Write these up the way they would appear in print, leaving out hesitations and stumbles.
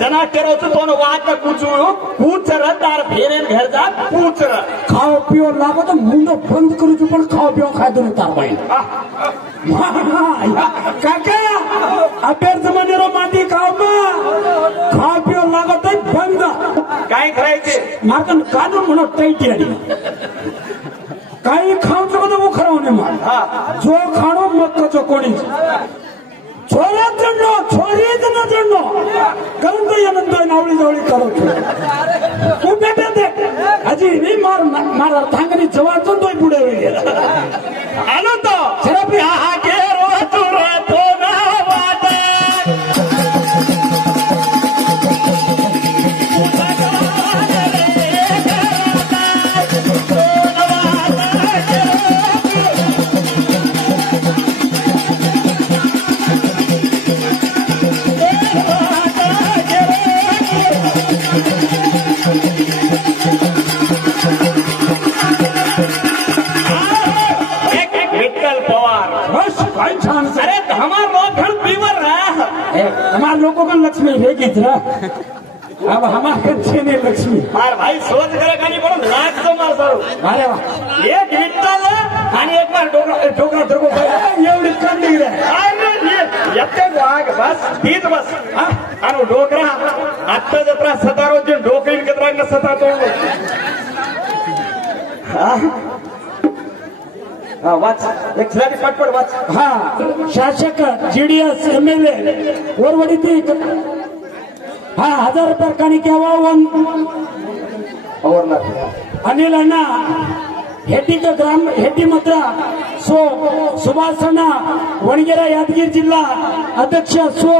जना करो तो वाच पूछू पूछर तार फेरेन घर जा पूछर खाओ पियो लागो तो मुंडो बंद करू छु पण खाओ पियो खाय दो तार भाई काका अबेर जमानेरो माटी खाओ खाओ पियो लागो तो बंद काय करायचे मार्कन कानून म्हणो टाईट आडी काही खाऊ नको तो खरावणे मार जो खाणो मक्काचो कोणी छोरा जणो छोरी जण जणो गंद येनंतो नावळी जवळी करो तू बेटे दे अजी नी मार मार थांगनी जवाचो तोय पुढे गेला आलो तो शराबी हा हा के रो तू रे तो ना वाटे हमारे लोगों का लक्ष्मी है ना अब हमारे छेने लक्ष्मी मार भाई सोच करे का नहीं बोलो लाख तो मार सर अरे वाह ये गिरता आणि एक बार डोकरा धरको एवढी कम नाही रे अरे ये यत्ते वाग बस तीत बस आणि डोकरा आता जत्रा सतारो जे डोकरीन कतरा न सतातो वाच एक छलाटी पटपट वाच हाँ शासक जेडीएस एमएलए वरवडी थी हाँ 1000 रुपये कानी केवा और ना अनिल अण्णा हेटी का ग्राम हेटी मत्रा सो सुभाषण्णा वणगेरा यादगिरी जिल्हा अध्यक्ष सो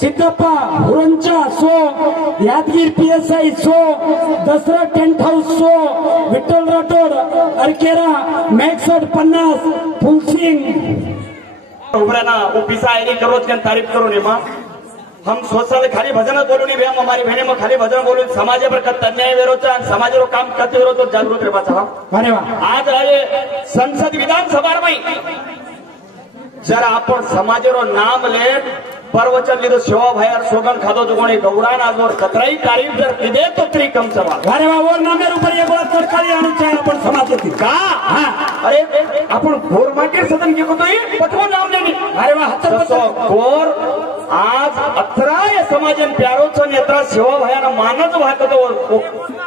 सिद्धप्पा हुरंचा सो यादगिरी पीएसआई सो दसरा टेंट हाऊस सो विठ्ठल राठोड अरकेरा मैक्सड 50 फुलसिंग उमराना वो पिसा आईनी करो तो तारीफ करो ने मां हम सोशल खाली भजन बोलू नहीं भैया हमारी बहने में खाली भजन बोलू समाज पर कत अन्याय विरोध समाज रो काम करते विरोध जागृत रे पाछा अरे वाह आज आए संसद विधानसभा में जरा आपण समाज रो नाम ले परवचन लीधो शिवा भाई सोगन खादो जुगोणी गौरान आजवर कतराई तारीफ जर किदे तो तरी कम सवा अरे वाह और नामेर ऊपर एक बार सरकारी आनी चाहिए आपण समाजाची का हां अरे आपण घोर माटे सदन के तो ये पठवो नाम लेनी अरे वाह 70% घोर आज 18 समाजन प्यारो छ नेत्रा शिवा भाई मानज भात तो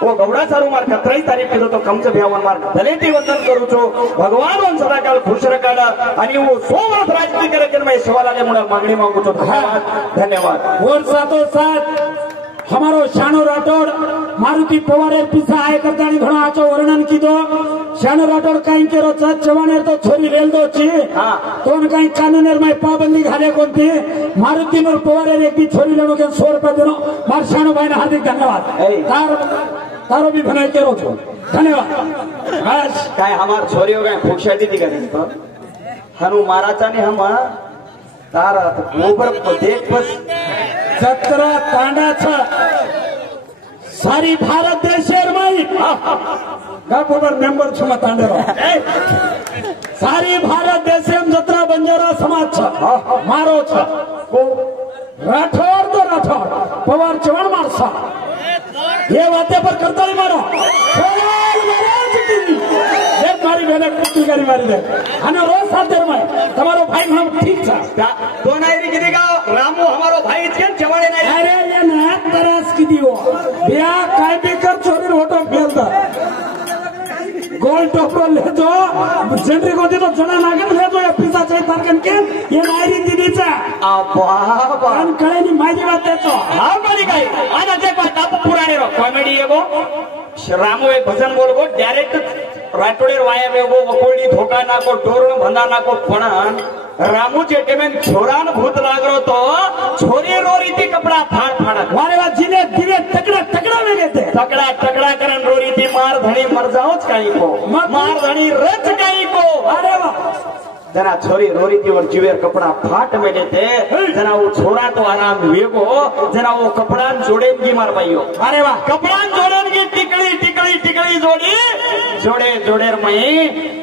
वो गौड़ा सारू मार कतराई तारीफ किदो तो कम से भ्यावन मार दलेती वंदन करू छो भगवान वन सदा काल खुश रकाडा आणि वो 100 वर्ष राजकीय कार्यक्रम में शिवालाले मुळे मागणी मागू छो धन्यवाद और साथों साथ हमारो शानो राठोड मारुति पवार पिसा आय करता घणो आचो वर्णन कीधो शानो राठोड काई केरो जवानेर तो छोरी रेल दो ची तोन काई कानूनेर में पाबंदी घाले कोणती मारुति नोर पवार एक भी छोरी लेनो के 100 रुपया देनो मार शानो भाई ने हार्दिक धन्यवाद तारो भी भनाई केरो छो धन्यवाद बस काय हमार छोरी हो गए फुकशाटी दी का तो हनु महाराजा ने हम तारा गोबर देख बस 17 तांडा छ सारी भारत देशेर माई गापोबर मेंबर छु तांडेरो सारी भारत देशेम जत्रा बंजारा समाज छ मारो छ राठौर तो राठौर पवार चवण मारसा ये बातें पर करता ही मारो मारी बहने कुत्ती करी मारी दे रोज साथ में तुम्हारो भाई हम ठीक था दोन नहीं किसी का रामू हमारो भाई इसके चवाड़े नहीं अरे ये ना तरास की दियो बिया काय भी कर छोरी होटो फेलता गोल टोपरो ले दो जेंट्री को दे दो जना नागन ले दो या पिसा चाहिए तारकन के ये नायरी दीदीचा बाबा कान कळे नी माझी बात देतो हाँ बोली गई आज अजय को ताप पुराने रो कॉमेडी है वो रामू एक भजन बोल गो डायरेक्ट राठोडे वाया में वो वकोड़ी धोका ना को डोरण भंदा ना को पण रामू जेटे में छोरान भूत लाग रो तो छोरी रो रीति कपड़ा फाड़ फाड़ वारे वा जिने दिवे तकड़ा तकड़ा में गए थे तकड़ा तकड़ा करन रो रीति मार धनी मर जाओ काई को मार धनी रच काई को अरे वाह जना छोरी रोरी थी और जीवेर कपड़ा फाट में लेते जना वो छोरा तो आराम वेगो जना वो कपड़ा जोड़े की मार पाइयो अरे वाह कपड़ा जोड़न की टिकड़ी टिकड़ी टिकड़ी जोड़ी जोड़े जोड़े मई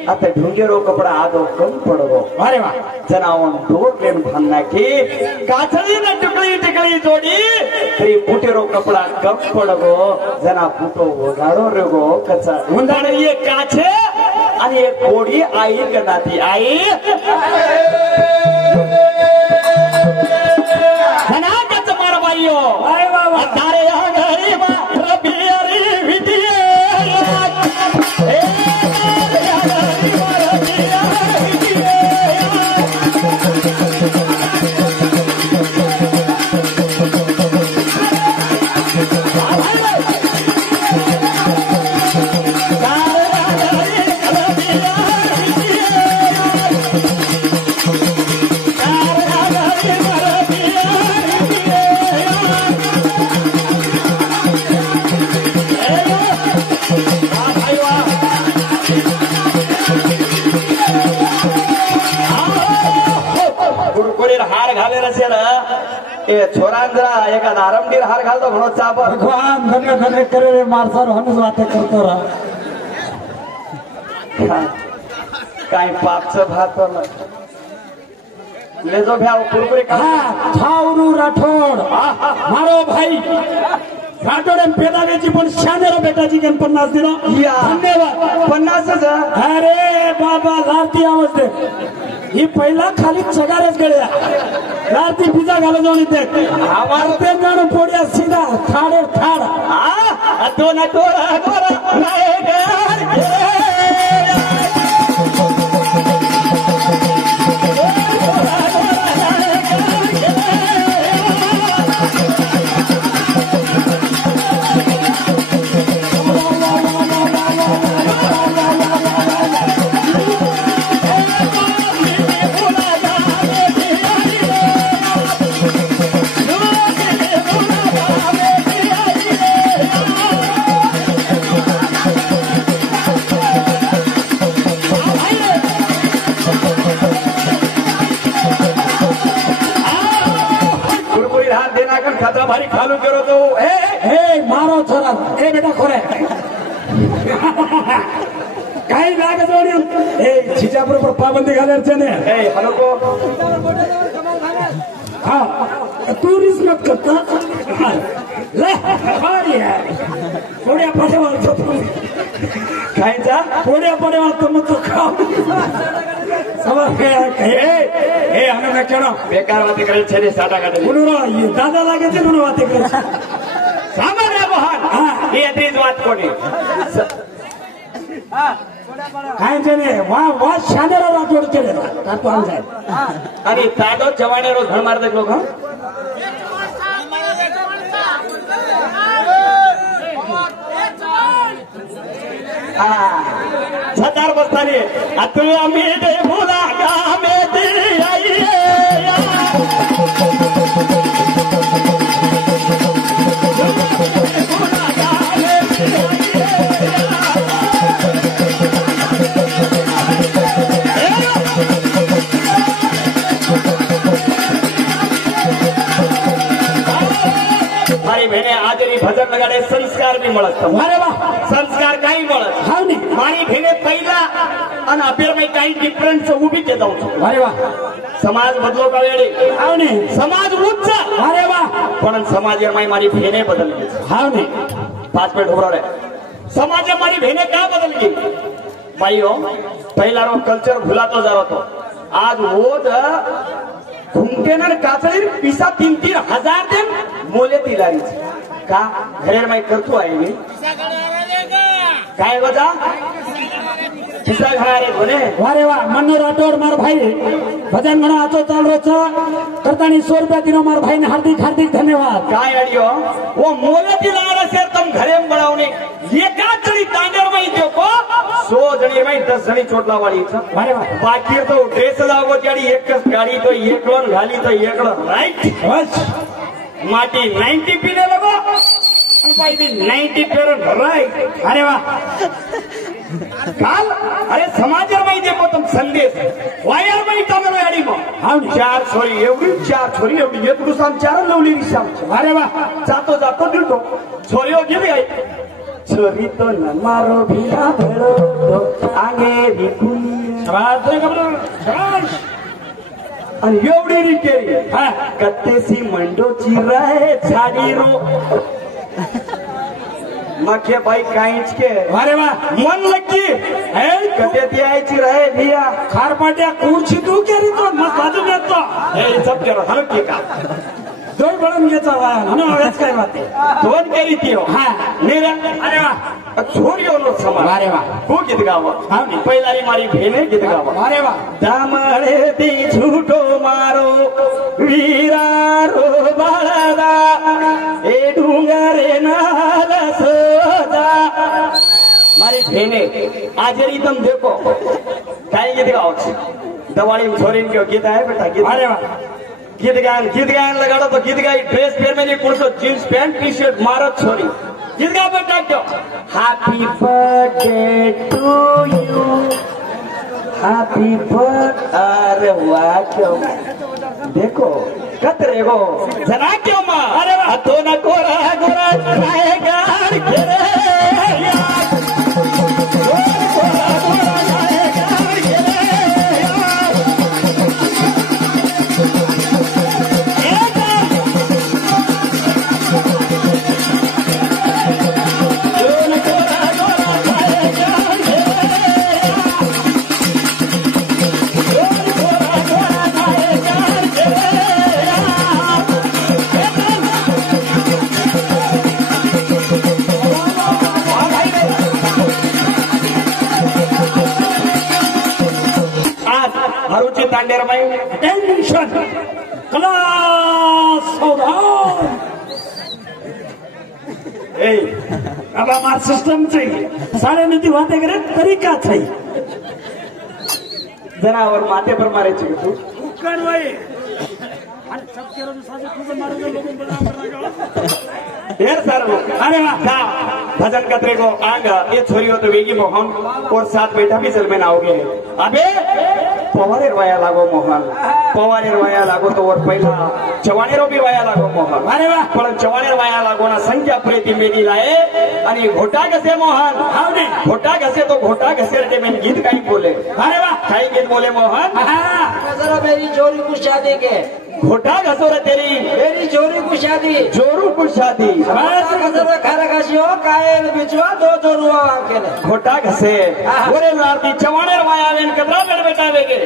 अते ढूंढेरो कपड़ा आदो कम पड़ो अरे वाह जना वो डोर लेन भन्ना की काछड़ी न टिकड़ी टिकड़ी जोड़ी तेरी पुटेरो कपड़ा कम पड़ो जना पुटो वगाड़ो रेगो कचा उंदाने ये काछे आणि एक कोडी आई गणाती आई धनाकच मारवायो अरे बाबा तारे घरी रबियरी विदिये हार घाले असेल छोरांजरा एखादा आरमडीर हार घालतो म्हणून चाप भगवान धन्य धन्य करे रे मारसार हनुस वाते करतो रा काय पापचं भात ले जो भ्या कुरकुरे का थावरू राठोड मारो भाई राठोड पेदावेची पण शानेरो बेटाची गण 50 दिला धन्यवाद 50 अरे बाबा लारती आवाज दे ही पहिला खाली चगारच गळ्या लारती पिझ्झा घालून जाऊन इथे आवाज ते जण पोड्या सीधा थाडे थाड दोन टोरा टोरा खतरा भारी खालू करो तो ए मारो छोरा ए बेटा खोरे काही लाग जोडी ए छिजापुर पाबंदी घालायचे ने ए हलो को हा तू रिस्क मत करता ले अरे यार पोड्या पडेवाल तो खायचा पोड्या पडेवाल तो मत खाओ समझ ए हमें ना केणो बेकार बात करे छे साटा काटे पुनरा ये दादा लागे छे पुनरा बात करे सामान्य बहान ये अतीत बात कोणी काय छे वा वा शानेरा राठोड केले तातो आम जाय आणि ताडो जवाने रोज घण मारते लोक छतार बसतानी तुम्ही आम्ही ते भुला गामे મારી બેને આજની ભજન લગાડે સંસ્કાર બી મળત अरे वाह સંસ્કાર કઈ મળત हाव नी મારી ભેને पहिला અને અત્યારે કઈ ડિફરન્સ ઉભી કે દઉં છું अरे वाह સમાજ બદલો કાવેડી हाव नी સમાજ ઉચ્ચ अरे वाह પણ સમાજમાં મારી ભેને બદલવી हाव नी 5 મિનિટ ઉભરો રે સમાજે મારી ભેને કા બદલવી ભાઈઓ પહેલાનો કલ્ચર ભૂલાતો જતો आज वो घुमटेनं काचळी पिसा 3,000 देन मोले तिलारी का घरेर माई करतो आहे मी काय बजा पिसा घरारे कोणे वारे वा मन्नो राठोड मार भाई भजन म्हणा आचो चाल रोजचा करतानी 100 रुपया दिनो मार भाई ने हार्दिक हार्दिक धन्यवाद काय अडियो वो मोले तिलारा से तुम घरे में बढ़ाओने एका चढ़ी तांगर में देखो 100 जणी में 10 जणी चोटला वाली वारे वा बाकी तो ड्रेस लागो त्याडी एकच गाडी तो एकलोन घाली तो एकलो राईट बस माटी 90 पीने लगो आणि पाहिजे 90 पेरून राईट अरे वा काल अरे समाजर में देखो तुम संदेश वायर में तमनो याडी मो हाव 4 छोरी एवढी 4 छोरी एवढी एक दुसरा 4 लवली रिक्षा अरे वा जातो जातो दिलतो छोरीओ गेली आई छोरी तो न मारो भिया भरो तो आगे विकुनी शाबाश रे गबरू शाबाश आणि एवढी री केली हा कत्तेसी मंडो चिराय झाडी रो मखे भाई काहीच के वारे वा मन लगी है कते ती आयची रहे भिया खारपाट्या कुर्ची तू केली तो मग बाजू देतो हे सब केलो हलकी का दोन बळून घ्यायचा वा म्हणून आवाज काय वाटते दोन केली ती हो हा मेरा अरे वा छोरीओ नो समाज वारे वा को गीत गावा हाव नी पहिलारी मारी भेने गीत गावा वारे वा दामड़े दी झूठो मारो वीरारो बाळदा ए डुंगरे नाल सोदा मारी भेने आज तुम देखो काय गीत गाओ दवाड़ी में छोरी के गीत है बेटा गीत अरे वा गीत गायन लगाड़ो तो गीत गाई ड्रेस पेर में नहीं कुर्सो जींस पैंट टी शर्ट मारत छोरी गीत गा बेटा क्यों happy birthday to you happy birthday अरे वाह क्यों देखो कतरे गो जना क्यों माँ अरे वाह तो न गोरा गोरा खाएगा हरुची तांडेर बाई टेंशन क्लास सावधान ए अब हमार सिस्टम चाहिए सारे नदी बातें करे तरीका चाहिए जनावर माथे पर मारे तू उकड़ भाई सब के रोज साजे खूब मारोगे लोगों को ढेर सारा लोग अरे वाह का भजन कतरे को आंगा ये छोरी हो तो वेगी मोहन और साथ बैठा भी जल में नाओगे अबे पवारेर वाया लागो मोहन पवारेर वाया लागो तो और पहिला चवाणेरो बी वाया लागो मोहन अरे वाह पण चवाणेर वाया लागो ना संख्या प्रेती मेली लाए आणि घोटा घसे मोहन हाव ने घोटा घसे तो घोटा घसे रे में गीत काही बोले अरे वाह काही गीत बोले मोहन जरा मेरी जोरी को शादी के घोटा घसो रे तेरी मेरी जोरी को शादी जोरू को शादी जरा खाना खासी हो कायल बिचवा दो जोरू के घोटा घसे ओरे लारती चवाणेर वाया वेन कतरा बेर बेटा वेगे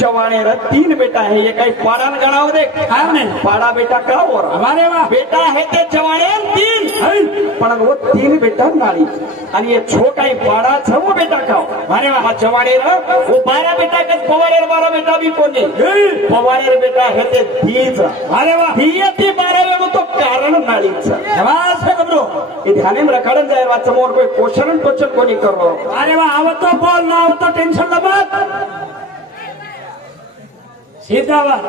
चवाणेर 3 बेटा है ये काही पाडान गणाव दे हाव ने पाडा बेटा का और अरे वाह बेटा है ते चवाणेर 3 पण वो 3 बेटा नाळी आणि ये छोटाई पाडा छव बेटा का अरे वाह चवाणेर वो 12 बेटा के पवारेर 12 बेटा भी कोणी पवारेर बेटा है ते 30 अरे वाह ही ती 12 में तो कारण नाळीच शाबाश है गबरू ये ध्यान में रखड़न जाए बात समोर कोई क्वेश्चन टोचन को नहीं कर रहा अरे वाह आवत तो बोल ना आवत तो टेंशन न मत सीधा वाह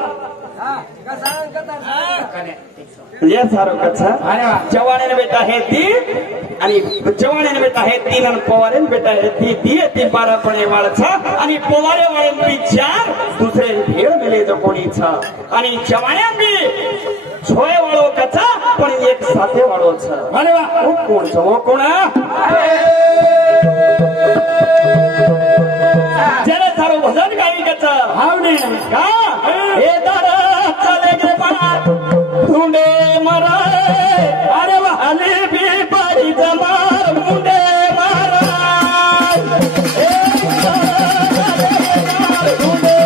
ये सारो कच्छा अरे वाह चवाणे बेटा है 3 आणि चवाणे बेटा है 3 आणि पवारे बेटा है 3 ती 12 पणे वाळछा आणि पवारे वाळे बी 4 दुसरे भेळ मिले जो कोणी छा आणि चवाणे बी छोय वाळो कच्छा पण एक साथे वाळो छ अरे वाह वो कोण छ वो कोण जरा सारो भजन गावी कच्छा हाव ने का हे दादा चले गे पार मुंडे मराए अरे वाह अली भी बड़ी जमार मुंडे महाराज मुंडे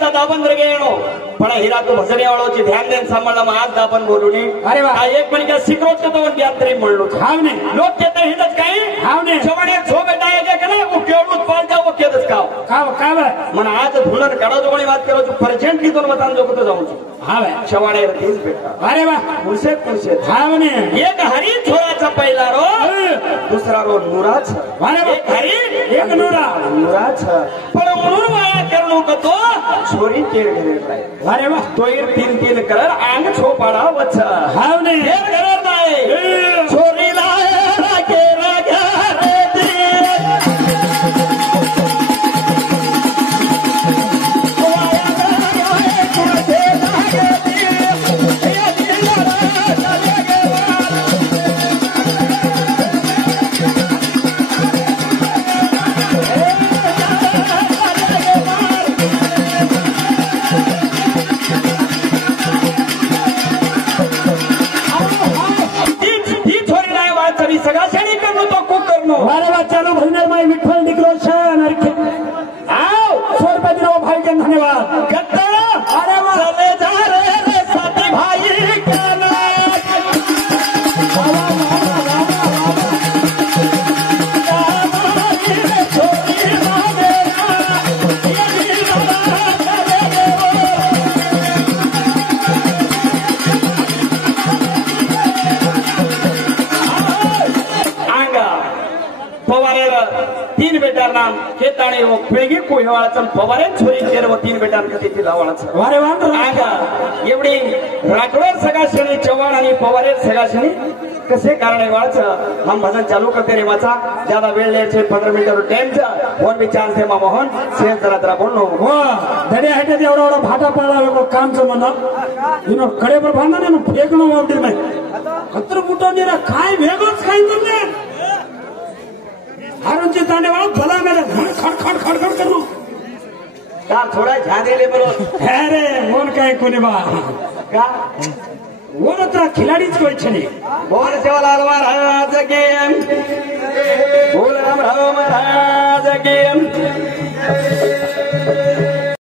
भजनेचा दाबन रे गेलो पण हिरा तो भजने वाळो ची ध्यान देन सांभाळला मग आज दाबन बोलूनी अरे वा. एक म्हणजे सिक्रोट तो यात्री म्हणलो हाव ने लोक ते हिंदच काही हाव ने चवणे झो बेटा आहे का ना वो केवढूच पाल जाव केदच का का मन आज धुलन काढा जोणी बात करो जो प्रेझेंट की दोन मतान जो कुठे जाऊ हाव चवाडे तीच बेटा अरे वा पुरुषे हाव ने एक हरी छोराचा पहिला रो दुसरा रो नुराच अरे एक हरी एक नुराच पण म्हणून मला करू तो छोरी केर घरे अरे वा तो तीन कर अंग छोपाडा वच हाव ने घरात नाही छोरीला केरा घरे सगळा शनी करणं तो खूप करणं अरे वा चालू भजनेर माई विठ्ठल निग्रोशन आओ 100 रुपये दिलो भाई जन धन्यवाद अरे वा चले जा रे साथी भाई काना तीन बेटार नाम केताणे व पेगी कोहेवाळाचं पवारे छोरी केर व तीन बेटार कथेची लावळाचं अरे वा आगा एवढी राठोड सगाशनी चव्हाण आणि पवारे सगाशनी कसे कारण वाळाचं हम भजन चालू करते रे वाचा ज्यादा वेळ लेचे 15 मिनिट टाइम वन भी चान्स है मोहन से जरा बोलनो हो धडे हटे एवढा भाटा पडला को काम च म्हणा इनो कडे पर भांडा ने फेकणो वावडी नाही कत्र बुटो नेरा काय वेगळच काय तुमने हारूनचे तांडे वाला भला मेरे खड खड खड खड करू का थोड़ा झांदेले बोलो अरे मोन काय कोणी बा का वो तो खिलाडीच कोई छनी बोल सेवालाल महाराज की बोल राम महाराज की